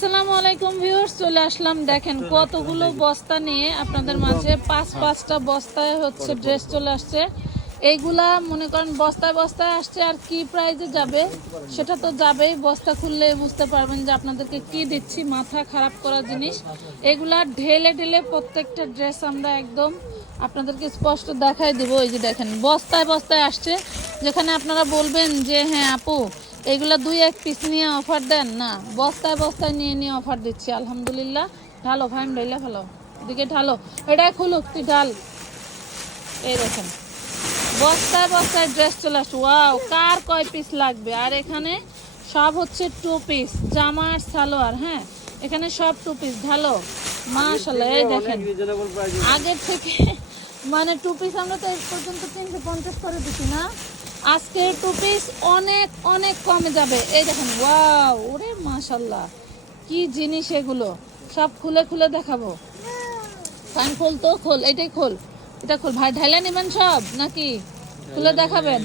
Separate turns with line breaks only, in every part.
আসসালামু আলাইকুম ভিউয়ার্স, চলে আসলাম। দেখেন কতগুলো বস্তা নিয়ে আপনাদের মাঝে পাঁচ পাঁচটা বস্তায় হচ্ছে ড্রেস চলে আসছে। এইগুলা মনে করেন বস্তায় বস্তায় আসছে আর কি প্রাইজে যাবে, সেটা তো যাবেই। বস্তা খুললে বুঝতে পারবেন যে আপনাদেরকে কি দিচ্ছি, মাথা খারাপ করা জিনিস। এগুলা ঢেলে ঢেলে প্রত্যেকটা ড্রেস আমরা একদম আপনাদেরকে স্পষ্ট দেখাই দিব। এই যে দেখেন, বস্তায় বস্তায় আসছে। যেখানে আপনারা বলবেন যে হ্যাঁ আপু এগুলা দুই এক পিস নিয়ে অফার দেন না? বস্তায় বস্তায় নিয়ে নিয়ে অফার দিচ্ছি আলহামদুলিল্লাহ। ঢালো ফাইন ঢাইলা ভালো দিকে ঢালো। এটাই খুলুক তুই ঢাল। এই দেখেন। বস্তায় বস্তায় ড্রেস চলে আসছে ওয়াও কার কয় পিস লাগবে? আর এখানে সব হচ্ছে টু পিস জামা আর সালোয়ার হ্যাঁ? এখানে সব টু পিস ঢালো। মাশাল্লাহ এই দেখেন। আগের থেকে মানে টু পিস আমরা তো এই পর্যন্ত তিনশো পঞ্চাশ করে দিচ্ছি না? আজকে টু পিস অনেক অনেক কমে যাবে। এই দেখেন ওয়াও ওরে মাশাল্লাহ কি জিনিস এগুলো। সব খুলে খুলে দেখাবো। কান খোল তো খোল এটাই খোল। এটা খোল। ভাই ঢাইলে নেবেন সব নাকি? খুলে দেখাবেন?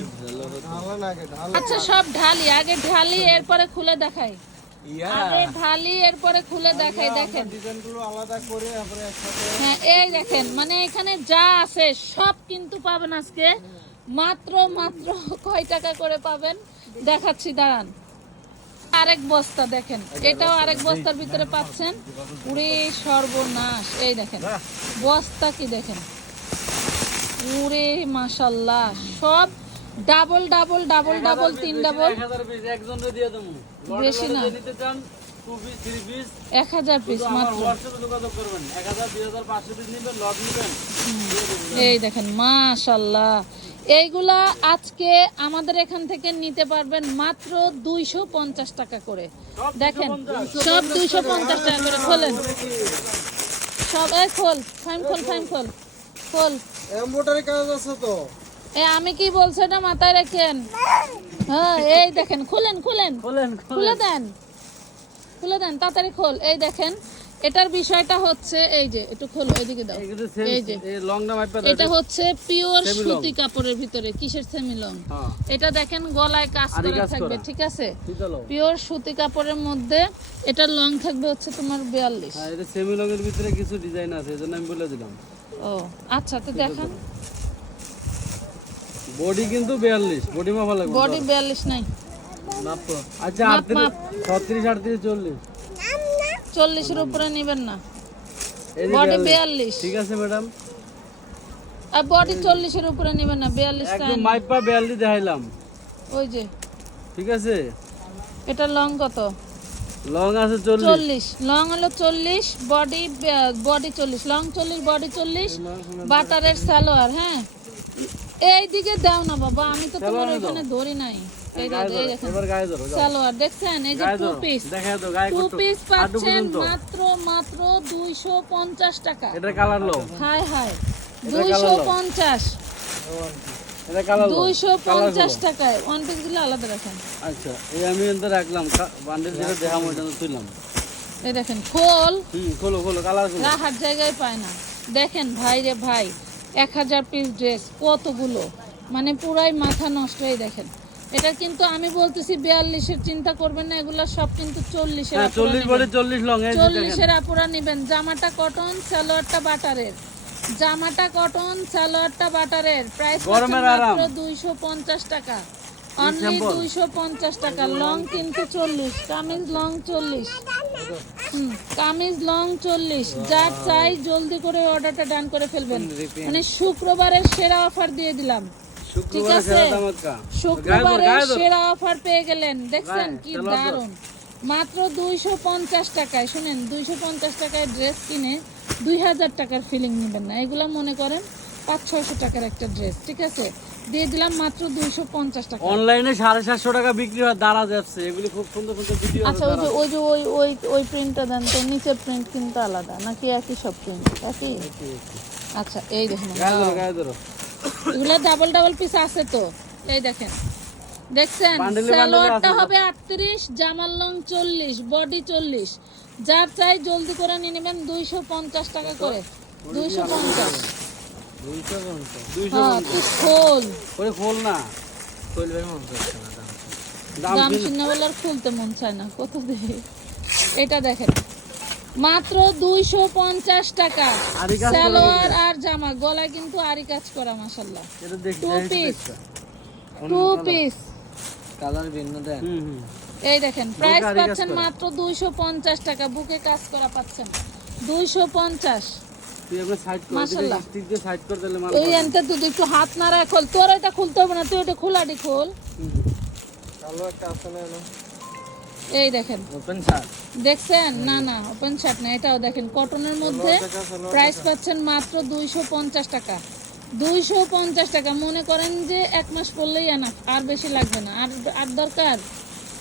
আচ্ছা সব ঢালি আগে ঢালি এরপরে খুলে দেখাই। আগে ঢালি এরপরে খুলে দেখাই দেখেন। হ্যাঁ এই দেখেন মানে এখানে যা আছে সব কিন্তু পাবেন আজকে। মাত্র মাত্র কয় টাকা করে পাবেন? দেখাচ্ছি দাঁড়ান। আরেক বস্তা দেখেন। এটাও আরেক বস্তার ভিতরে পাচ্ছেন। উড়ে সর্বনাশ। এই দেখেন বস্তা কি দেখেন? উড়ে মাশাল্লাহ। সব ডাবল ডাবল ডাবল ডাবল তিন ডাবল। বেশি না। এক হাজার পিস মাত্র। এই দেখেন মাশাল্লাহ। এইগুলা আজকে আমাদের এখান থেকে নিতে পারবেন মাত্র দুইশো পঞ্চাশ টাকা করে। দেখেন সব দুইশো পঞ্চাশ টাকা করে খোলেন। সব এই খোল ফাইম খোল ফাইম খোল খোল।
কাজ আছে তো।
এ আমি কি বলছি এটা মাথায় রাখেন? হ্যাঁ এই দেখেন খুলেন খুলেন। খুলে দেন খুলে দেন তাড়াতাড়ি খোল। এই দেখেন এটার বিষয়টা হচ্ছে এই যে একটু খোলো এইদিকে দাও। এই যে এটা হচ্ছে পিওর সুতি কাপড়ের ভিতরে কিসের সেমি লং
হ্যাঁ।
এটা দেখেন গলায় কাজ করা থাকবে ঠিক আছে? পিওর সুতি কাপড়ের মধ্যে এটা লং থাকবে হচ্ছে তোমার বিয়াল্লিশ।
সেমি লং এর ভিতরে কিছু ডিজাইন আছে এজন্য আমি বলে দিলাম।
ও আচ্ছা তো দেখান।
বডি কিন্তু 42 বডি মাপা লাগবে
বডি বিয়াল্লিশ নাই।
মাপ আচ্ছা
মাপ,
38
মাপ।
36 38 40
চল্লিশের উপরে নিবেন না। বডি বিয়াল্লিশ।
ঠিক আছে ম্যাডাম।
আর বডি চল্লিশের উপরে নিবেন না বিয়াল্লিশ
একদম মাইপা 42 দেখাইলাম।
ওই যে।
ঠিক আছে?
এটা লং কত?
লং আছে
চল্লিশ। লং হলো চল্লিশ বডি বডি চল্লিশ। লং চল্লিশ বডি চল্লিশ বাটারের সালোয়ার হ্যাঁ? এই দিকে দাও না বাবা আমি তো তোমার ওখানে ধরি নাই। এই যে- এই দেখেন।
এবার গায়ে ধরো যাও।
সালোয়ার দেখছেন? এই যে টু পিস
দেখাই দাও গায়ে
টু পিস পাচ্ছেন মাত্র মাত্র দুইশো পঞ্চাশ টাকা।
এটা কালার লো।
হাই হাই দুইশো পঞ্চাশ।
এটা কালার লো।
দুইশো পঞ্চাশ টাকায়। ওয়ান পিসগুলো আলাদা রাখেন
আচ্ছা এই আমি এনতে রাখলাম বান্ডেল যেটা দেখাম ওইটা তুললাম।
এই দেখেন খোল।
খোলো খোলো কালার
রাহার জায়গায় পায় না। দেখেন ভাই রে ভাই এক হাজার পিস ড্রেস কতগুলো? মানে পুরাই মাথা নষ্ট হয়ে দেখেন। এটা কিন্তু আমি বলতেছি বিয়াল্লিশের চিন্তা করবেন না এগুলা সব কিন্তু চল্লিশের
হ্যাঁ চল্লিশ বডি চল্লিশ লং যে
চল্লিশের আপুরা নিবেন। জামাটা কটন সালোয়ারটা বাটারের। জামাটা কটন সালোয়ারটা বাটারের। প্রাইস মাত্র দুইশো পঞ্চাশ টাকা। অনলি দুইশো পঞ্চাশ টাকা। লং কিন্তু চল্লিশ। কামিজ লং চল্লিশ। হুম, কামিজ লং চল্লিশ। যার চাই জলদি করে অর্ডারটা ডান করে ফেলবেন। মানে শুক্রবারের সেরা অফার দিয়ে দিলাম। ঠিক আছে।
সেরা
অফার পেয়ে গেলেন। দেখছেন কি মাত্র দুইশো পঞ্চাশ টাকায় শুনেন দুইশো পঞ্চাশ টাকায় ড্রেস কিনে দুই হাজার টাকার ফিলিং নেবেন না। এগুলা মনে করেন পাঁচ ছয়শো টাকার একটা ড্রেস ঠিক আছে? দিয়ে দিলাম মাত্র দুইশো পঞ্চাশ টাকা।
অনলাইনে সাড়ে সাতশো টাকা বিক্রি হয় দাঁড়া যাচ্ছে। এগুলি খুব সুন্দর সুন্দর ভিডিও
আচ্ছা ওই যে ওই যে ওই ওই ওই প্রিন্টটা দেন তো নিচের প্রিন্ট কিন্তু আলাদা নাকি একই সব প্রিন্ট একই। আচ্ছা এই দেখুন।
গায়ে ধরো গায়ে ধরো।
এগুলো ডাবল ডাবল পিস আছে তো। এই দেখেন। দেখছেন? সালোয়ারটা হবে আটত্রিশ জামার লং চল্লিশ বডি চল্লিশ। যার চাই জলদি করে নিয়ে নেবেন দুইশো পঞ্চাশ টাকা করে। দুইশো পঞ্চাশ। হ্যাঁ তুই খোল।
না। দাম
দাম শূন্য বলে আর খুলতে মন চায় না। কত দেয় এটা দেখেন। মাত্র দুইশো পঞ্চাশ টাকা। সালোয়ার আর জামা গলায় কিন্তু আরি কাজ করা মাসাল্লাহ
এটা
two piece two piece
colour ভিন্ন দেন
এই দেখেন প্রাইস পাচ্ছেন মাত্র দুইশো পঞ্চাশ টাকা। বুকে কাজ করা পাচ্ছেন। দুইশো পঞ্চাশ।
তুই আমরা সাইড করে
মাশাআল্লাহ।
দিবি স্টিক দিয়ে সাইড করে দিলে মাল
ওই আনতে তুই একটু হাত নাড়ায় খোল। তোর এটা খুলতে হবে না তুই এটা খোলাটি খোল।
একটা আছে না
এই দেখেন।
ওপেন শার্ট
দেখছেন? না না ওপেন শার্ট না এটাও দেখেন। কটনের মধ্যে প্রাইস পাচ্ছেন মাত্র দুইশো পঞ্চাশ টাকা। দুইশো পঞ্চাশ টাকা। মনে করেন যে এক মাস পরলেই আনা আর বেশি লাগবে না। আর আর দরকার?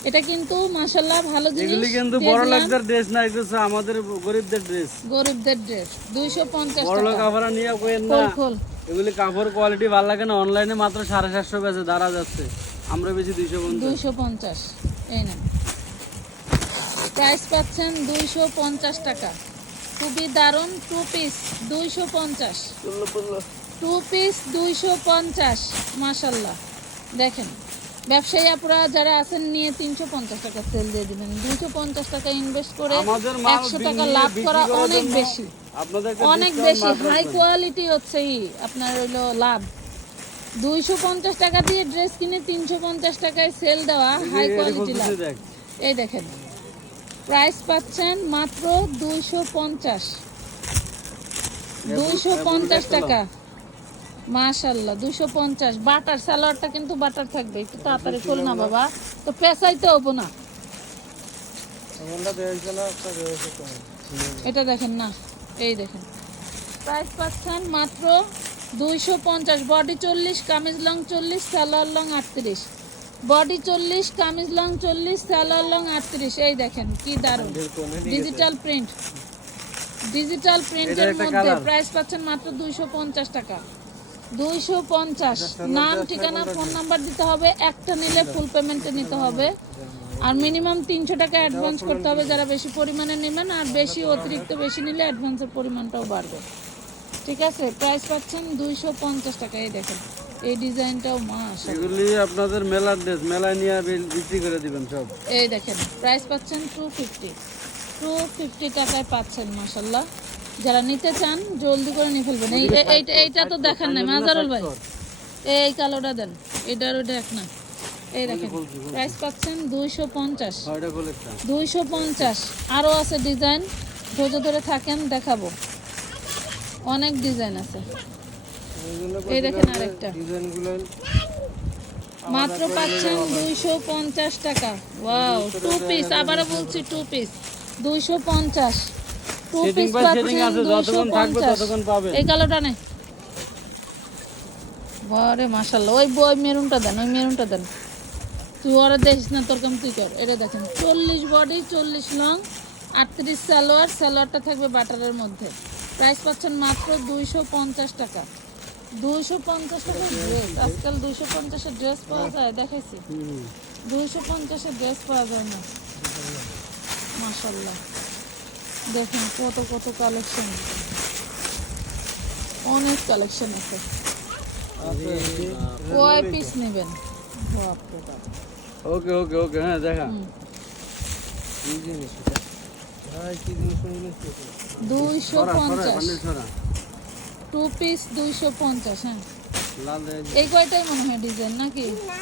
এটা কিন্তু মাসাল্লাহ ভালো জিনিস।
এগুলি কিন্তু বড়। লোকদের ড্রেস না এগুলো আমাদের গরিবদের ড্রেস
গরিবদের ড্রেস দুইশো পঞ্চাশ
বড় লোক
টাকা
কাপড় নিয়ে কোয়েন না।
খোল
এগুলি কাপড় কোয়ালিটি ভালো লাগে না। অনলাইনে মাত্র সাড়ে সাতশো বেচে দাঁড়া যাচ্ছে। আমরা বেশি দুইশো পঞ্চাশ।
দুইশো পঞ্চাশ। এই না প্রাইস পাচ্ছেন দুইশো পঞ্চাশ টাকা। খুবই দারুণ টু পিস দুইশো পঞ্চাশ। টু পিস দুইশো পঞ্চাশ মাসাল্লাহ দেখেন ব্যবসায়ী আপুরা যারা আছেন নিয়ে তিনশো পঞ্চাশ টাকা সেল দিয়ে দিবেন। দুইশো পঞ্চাশ টাকা ইনভেস্ট করে একশো টাকা লাভ করা অনেক বেশি। অনেক বেশি। হাই কোয়ালিটি হচ্ছে আপনার হইল লাভ। দুইশো পঞ্চাশ টাকা দিয়ে ড্রেস কিনে তিনশো পঞ্চাশ টাকায় সেল দেওয়া হাই কোয়ালিটি লাভ। এই দেখেন প্রাইস পাচ্ছেন মাত্র দুইশো পঞ্চাশ। দুইশো পঞ্চাশ টাকা। মাশাল্লাহ দুইশো পঞ্চাশ। বাটার সালোয়ারটা কিন্তু বাটার থাকবে। একটু তাড়াতাড়ি খোল না বাবা। তো পেঁচাইতে হব না। এটা দেখেন না এই দেখেন। প্রাইস পাচ্ছেন মাত্র দুইশো পঞ্চাশ। বডি চল্লিশ কামিজ লং চল্লিশ সালোয়ার লং আটত্রিশ। বডি চল্লিশ কামিজ লং চল্লিশ সালোয়ার লং আটত্রিশ। এই দেখেন কি দারুণ। ডিজিটাল প্রিন্ট ডিজিটাল প্রিন্টের মধ্যে প্রাইস পাচ্ছেন মাত্র দুইশো পঞ্চাশ টাকা। দুইশো পঞ্চাশ। নাম ঠিকানা ফোন নাম্বার দিতে হবে। একটা নিলে ফুল পেমেন্টে নিতে হবে। আর মিনিমাম তিনশো টাকা অ্যাডভান্স করতে হবে। যারা বেশি পরিমাণে নেবেন আর বেশি অতিরিক্ত বেশি নিলে অ্যাডভান্সের পরিমাণটাও বাড়বে। ঠিক আছে? প্রাইস পাচ্ছেন দুইশো পঞ্চাশ টাকা। এই দেখেন। এই ডিজাইনটাও মাস
এগুলি আপনাদের মেলার ড্রেস মেলায় নিয়ে বিক্রি করে দিবেন সব।
এই দেখেন প্রাইস পাচ্ছেন টু ফিফটি টু ফিফটি টাকায় পাচ্ছেন মাসাল্লাহ যারা নিতে চান জলদি করে নিয়ে ফেলবেন। এই এই- এইটা এইটা তো দেখান নাই মাজারুল ভাই। এই কালোটা দেন এটার ওটা এক না। এই দেখেন প্রাইস পাচ্ছেন দুইশো পঞ্চাশ। দুইশো পঞ্চাশ। আরও আছে ডিজাইন ধৈর্য ধরে থাকেন দেখাবো। অনেক ডিজাইন আছে। এই দেখেন আরেকটা। মাত্র পাচ্ছেন দুইশো পঞ্চাশ টাকা। ওয়াও টু পিস আবারও বলছি টু পিস দুইশো পঞ্চাশ। টু পিস পাচ্ছেন দুইশো পঞ্চাশ। এই কালোটা নেই বারে মাশাল্লাহ ওই ওই মেরুনটা দেন ওই মেরুনটা দেন। তুই ওরা দেখিস না তোর কাম তুই কর। এটা দেখেন চল্লিশ বডি চল্লিশ লং আটত্রিশ সালোয়ার সালোয়ারটা থাকবে বাটারের মধ্যে। প্রাইস পাচ্ছেন মাত্র দুইশো পঞ্চাশ টাকা। দুইশো পঞ্চাশ টাকা ড্রেস আজকাল দুইশো পঞ্চাশের ড্রেস পাওয়া যায় দেখাইছি। দুইশো পঞ্চাশের ড্রেস পাওয়া যায় না। মাশাল্লাহ দেখেন কত কত কালেকশন অনেক কালেকশন আছে। কয় পিস নেবেন?
ওকে ওকে ওকে হ্যাঁ দেখা।
দুইশো পঞ্চাশ। টু পিস দুইশো পঞ্চাশ হ্যাঁ। এই কয়টাই মনে হয় ডিজাইন নাকি?
না